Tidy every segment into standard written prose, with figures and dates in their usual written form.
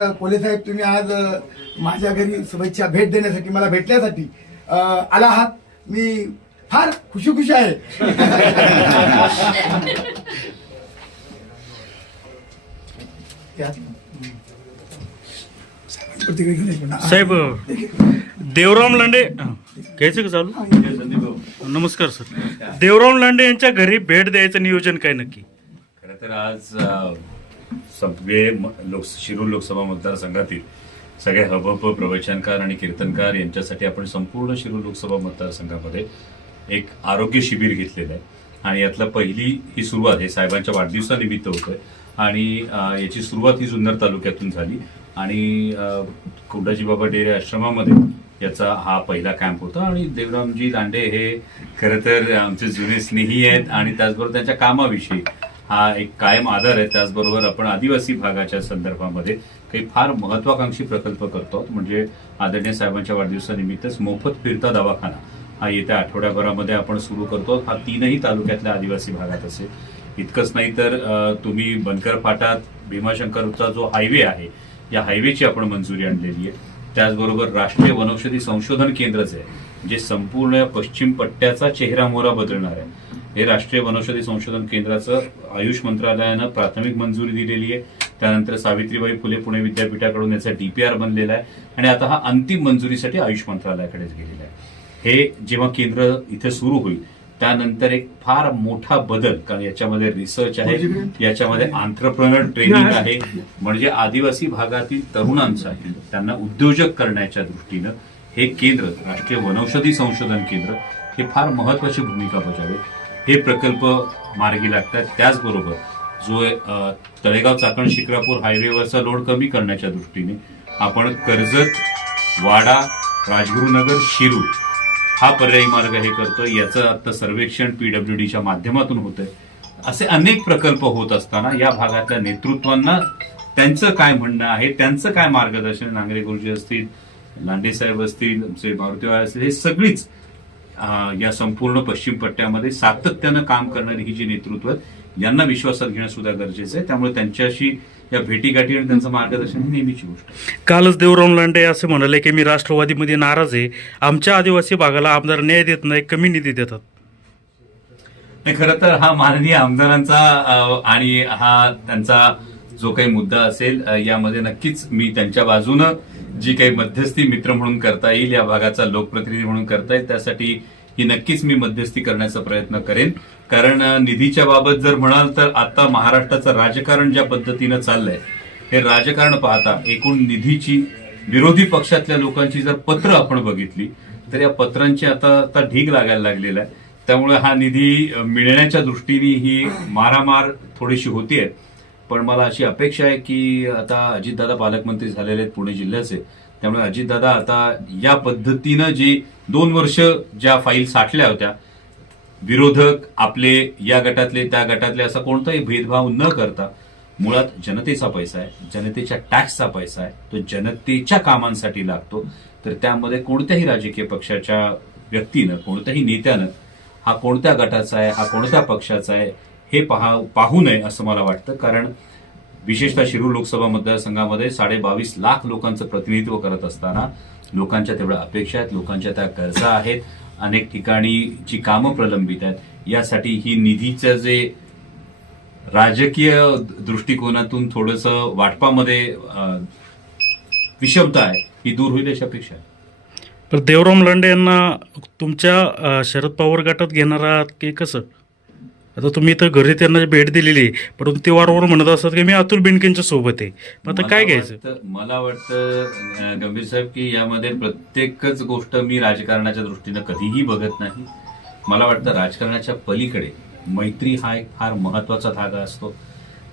कोले साहेब, तुम्ही आज माझ्या घरी शुभेच्छा भेट देण्यासाठी मला भेटण्यासाठी आला आहात. मी फार खुशी आहे. साहेब, देवराम लांडे घ्यायचं का चालू? नमस्कार सर. देवराम लांडे यांच्या घरी भेट द्यायचं नियोजन काय नक्की? खरं तर आज सगळे शिरूर लोकसभा मतदारसंघातील सगळे हबप प्रवचनकार आणि कीर्तनकार यांच्यासाठी आपण संपूर्ण शिरूर लोकसभा मतदारसंघामध्ये एक आरोग्य शिबिर घेतलेलं आहे. आणि यातला पहिली ही सुरुवात हे साहेबांच्या वाढदिवसानिमित्त होतोय आणि याची सुरुवात ही जुन्नर तालुक्यातून झाली आणि कोंडाजी बाबा डेरे आश्रमामध्ये याचा हा पहिला कॅम्प होता. आणि देवरामजी लांडे हे खरं तर आमचे जुने स्नेही आहेत आणि त्याचबरोबर त्यांच्या कामाविषयी हा एक कायम आधार आहे. त्याचबरोबर आपण आदिवासी भागाच्या संदर्भामध्ये काही फार महत्वाकांक्षी प्रकल्प करतो. म्हणजे आदरणीय साहेबांच्या वाढदिवसानिमित्तच मोफत फिरता दवाखाना हा येत्या आठवड्याभरामध्ये आपण सुरू करतो. हा 3ही तालुक्यातल्या आदिवासी भागात असेल. इतकंच नाही तर तुम्ही बनकर फाटा भीमाशंकरचा जो हायवे आहे या हायवेची आपण मंजुरी आणलेली आहे. त्याचबरोबर राष्ट्रीय वनौषधी संशोधन केंद्र जे आहे जे संपूर्ण पश्चिम पट्ट्याचा चेहरा मोहरा बदलणार आहे. हे राष्ट्रीय वनौषधी संशोधन केंद्राचं आयुष मंत्रालयानं प्राथमिक मंजुरी दिलेली आहे. त्यानंतर सावित्रीबाई फुले पुणे विद्यापीठाकडून याचा डीपीआर बनलेला आहे आणि आता हा अंतिम मंजुरीसाठी आयुष मंत्रालयाकडेच गेलेला आहे. हे जेव्हा केंद्र इथे सुरू होईल त्यानंतर एक फार मोठा बदल, कारण याच्यामध्ये रिसर्च आहे, याच्यामध्ये आंत्रप्रनर ट्रेनिंग आहे. म्हणजे आदिवासी भागातील तरुणांसाठी त्यांना उद्योजक करण्याच्या दृष्टीनं हे केंद्र राष्ट्रीय वनौषधी संशोधन केंद्र हे फार महत्वाची भूमिका बजावेल. हे प्रकल्प मार्गी लागतात. त्याचबरोबर जो तळेगाव चाकण शिक्रापूर हायवेवरचा लोड कमी करण्याच्या दृष्टीने आपण कर्जत, वाडा, राजगुरुनगर, शिरूर हा पर्यायी मार्ग हे करतोय. याचं आता सर्वेक्षण पीडब्ल्यूडीच्या माध्यमातून होतंय. असे अनेक प्रकल्प होत असताना या भागातल्या नेतृत्वांना त्यांचं काय म्हणणं आहे, त्यांचं काय मार्गदर्शन, नांगरे गुरुजी असतील, लांडे साहेब असतील, आमचे मारुतीवाळे असतील, हे सगळीच या संपूर्ण पश्चिम पट्ट्यामध्ये सातत्यानं काम करणारी ही जी नेतृत्व यांना विश्वासात घेणं सुद्धा गरजेचं आहे. त्यामुळे त्यांच्याशी या भेटीगाठी आणि त्यांचं मार्गदर्शन ही नेहमीची गोष्ट आहे. कालच देवराम लांडे असे म्हणाले की मी राष्ट्रवादीमध्ये नाराज आहे, आमच्या आदिवासी भागाला आमदार न्याय देत नाही, कमी निधी देतात. नाही, खरं तर हा माननीय आमदारांचा आणि हा त्यांचा जो काही मुद्दा असेल यामध्ये नक्कीच मी त्यांच्या बाजूनं जी काही मध्यस्थी मित्र म्हणून करता येईल, या भागाचा लोकप्रतिनिधी म्हणून करता येईल, त्यासाठी ही नक्कीच मी मध्यस्थी करण्याचा प्रयत्न करेन. कारण निधीच्या बाबत जर म्हणाल तर आता महाराष्ट्राचं राजकारण ज्या पद्धतीनं चाललंय हे राजकारण पाहता एकूण निधीची विरोधी पक्षातल्या लोकांची जर पत्र आपण बघितली तर या पत्रांची आता ढीग लागायला लागलेला आहे. त्यामुळे हा निधी मिळण्याच्या दृष्टीने ही मारामार थोडीशी होतीये. पण मला अशी अपेक्षा आहे की आता अजितदादा पालकमंत्री झालेले आहेत पुणे जिल्ह्याचे. त्यामुळे अजितदादा आता या पद्धतीनं जी 2 वर्ष ज्या फाईल साठल्या होत्या, विरोधक आपले या गटातले त्या गटातले असा कोणताही भेदभाव न करता मुळात जनतेचा पैसा आहे, जनतेच्या टॅक्सचा पैसा आहे, तो जनतेच्या कामांसाठी लागतो. तर त्यामध्ये कोणत्याही राजकीय पक्षाच्या व्यक्तीनं, कोणत्याही नेत्यानं हा कोणत्या गटाचा आहे, हा कोणत्या पक्षाचा आहे हे पाहू नये असं मला वाटतं. कारण विशेषतः शिरूर लोकसभा मतदारसंघामध्ये 22.5 लाख लोकांचं प्रतिनिधित्व करत असताना लोकांच्या तेवढ्या अपेक्षा आहेत, लोकांच्या त्या गरजा आहेत, अनेक ठिकाणी जी कामं प्रलंबित आहेत. यासाठी ही निधीचं जे राजकीय दृष्टिकोनातून थोडंसं वाटपामध्ये विषमता आहे ही दूर होईल अशी अपेक्षा आहे. पण देवराम लांडे यांना तुमच्या शरद पवार गटात घेणार आहात की कसं? आता तुम्ही तर घरी त्यांना भेट दिलेली आहे, परंतु ते वारंवार म्हणत असतात की मी अतुल बेनकेंच्या सोबत आहे. आता काय घ्यायचं? मला वाटतं गंभीर साहेब की यामध्ये प्रत्येकच गोष्ट मी राजकारणाच्या दृष्टीनं कधीही बघत नाही. मला वाटतं राजकारणाच्या पलीकडे मैत्री हा एक फार महत्वाचा धागा असतो.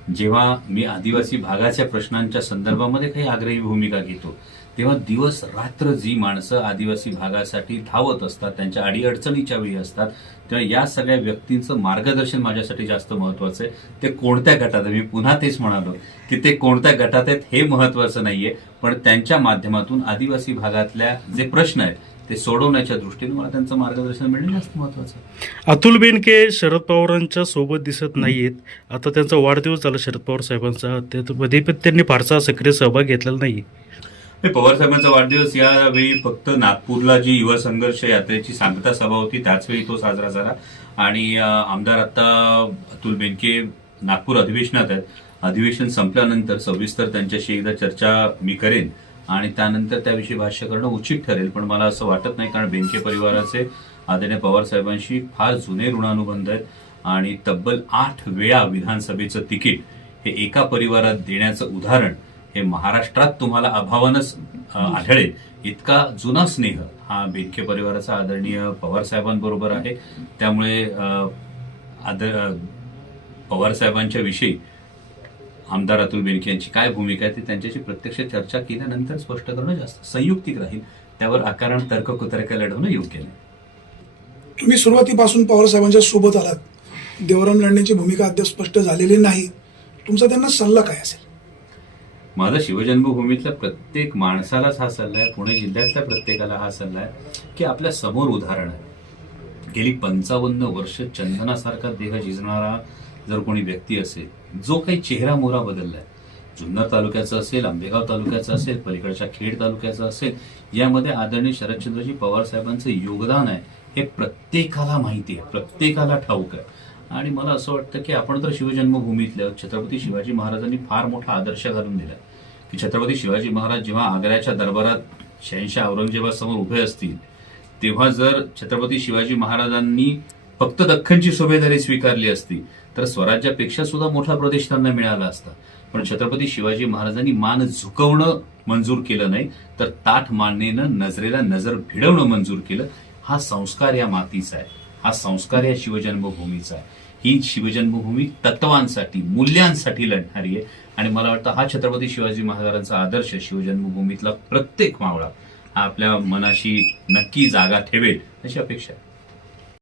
जेव्हा मी आदिवासी भागाच्या प्रश्नांच्या संदर्भामध्ये काही आग्रही भूमिका घेतो तेव्हा दिवस रात्र जी माणसं आदिवासी भागासाठी धावत असतात, त्यांच्या अडीअडचणीच्या वेळी असतात, तेव्हा या सगळ्या व्यक्तींचं मार्गदर्शन माझ्यासाठी जास्त महत्वाचं आहे. ते कोणत्या गटात, मी पुन्हा तेच म्हणालो की ते कोणत्या गटात आहेत हे महत्वाचं नाहीये, पण त्यांच्या माध्यमातून आदिवासी भागातल्या जे प्रश्न आहेत ते सोडवण्याच्या दृष्टीने मला त्यांचं मार्गदर्शन मिळणं जास्त महत्वाचं आहे. अतुल बेनके शरद पवारांच्या सोबत दिसत नाहीयेत. आता त्यांचा वाढदिवस झाला शरद पवार साहेबांचा, त्यामध्ये पण त्यांनी फारसा सक्रिय सहभाग घेतलेला नाही. पवार साहेबांचा वाढदिवस यावेळी फक्त नागपूरला जी युवा संघर्ष यात्रेची सांगता सभा होती त्याच वेळी तो साजरा झाला. आणि आमदार आता अतुल बेनके नागपूर अधिवेशनात आहेत. अधिवेशन संपल्यानंतर सविस्तर त्यांच्याशी एकदा चर्चा मी करेन आणि त्यानंतर त्याविषयी भाष्य करणं उचित ठरेल. पण मला असं वाटत नाही, कारण बेनके परिवाराचे आदरणीय पवार साहेबांशी फार जुने ऋणानुबंध आहेत आणि तब्बल 8 वेळा विधानसभेचं तिकीट हे एका परिवारात देण्याचं उदाहरण हे महाराष्ट्रात तुम्हाला अभावानच आढळेल. इतका जुना स्नेह हा बेनके परिवाराचा आदरणीय पवार साहेबांबरोबर आहे. त्यामुळे पवार साहेबांच्या विषयी आमदार अतुल बेनके यांची काय भूमिका आहे ती त्यांच्याशी प्रत्यक्ष चर्चा केल्यानंतर स्पष्ट करणं जास्त संयुक्तिक राहील. त्यावर आकारण तर्क लढवणं योग्य नाही. तुम्ही सुरुवातीपासून पवार साहेबांच्या सोबत आलात. देवराम लांडेंची भूमिका अद्याप स्पष्ट झालेली नाही. तुमचा त्यांना सल्ला काय असेल? माझा शिवजन्मभूमीतल्या प्रत्येक माणसालाच हा सल्ला आहे, पुणे जिल्ह्यातल्या प्रत्येकाला हा सल्ला आहे की आपल्या समोर उदाहरण आहे. गेली 55 वर्ष चंदनासारखा देह झिजणारा जर कोणी व्यक्ती असेल, जो काही चेहरा मोहरा बदललाय, जुन्नर तालुक्याचा असेल, आंबेगाव तालुक्याचा असेल, पलीकडच्या खेड तालुक्याचा असेल, यामध्ये आदरणीय शरदचंद्रजी पवार साहेबांचं योगदान आहे हे प्रत्येकाला माहिती आहे, प्रत्येकाला ठाऊक आहे. आणि मला असं वाटतं की आपण तर शिवजन्मभूमीतल्या छत्रपती शिवाजी महाराजांनी फार मोठा आदर्श घालून दिला की छत्रपती शिवाजी महाराज जेव्हा आग्र्याच्या दरबारात शहनशाह औरंगजेबासमोर उभे असतील तेव्हा जर छत्रपती शिवाजी महाराजांनी फक्त दख्खनची सुभेदारी स्वीकारली असती तर स्वराज्यापेक्षा सुद्धा मोठा प्रदेश त्यांना मिळाला असता. पण छत्रपती शिवाजी महाराजांनी मान झुकवणं मंजूर केलं नाही, तर ताठ मानेनं नजरेला नजर भिडवणं मंजूर केलं. हा संस्कार या मातीचा आहे, हा संस्कार या शिवजन्मभूमीचा आहे. ही शिवजन्मभूमी तत्वांसाठी, मूल्यांसाठी लढणारी आहे. आणि मला वाटतं हा छत्रपती शिवाजी महाराजांचा आदर्श शिवजन्मभूमीतला प्रत्येक मावळा हा आपल्या मनाशी नक्की जागा ठेवेल अशी अपेक्षा आहे.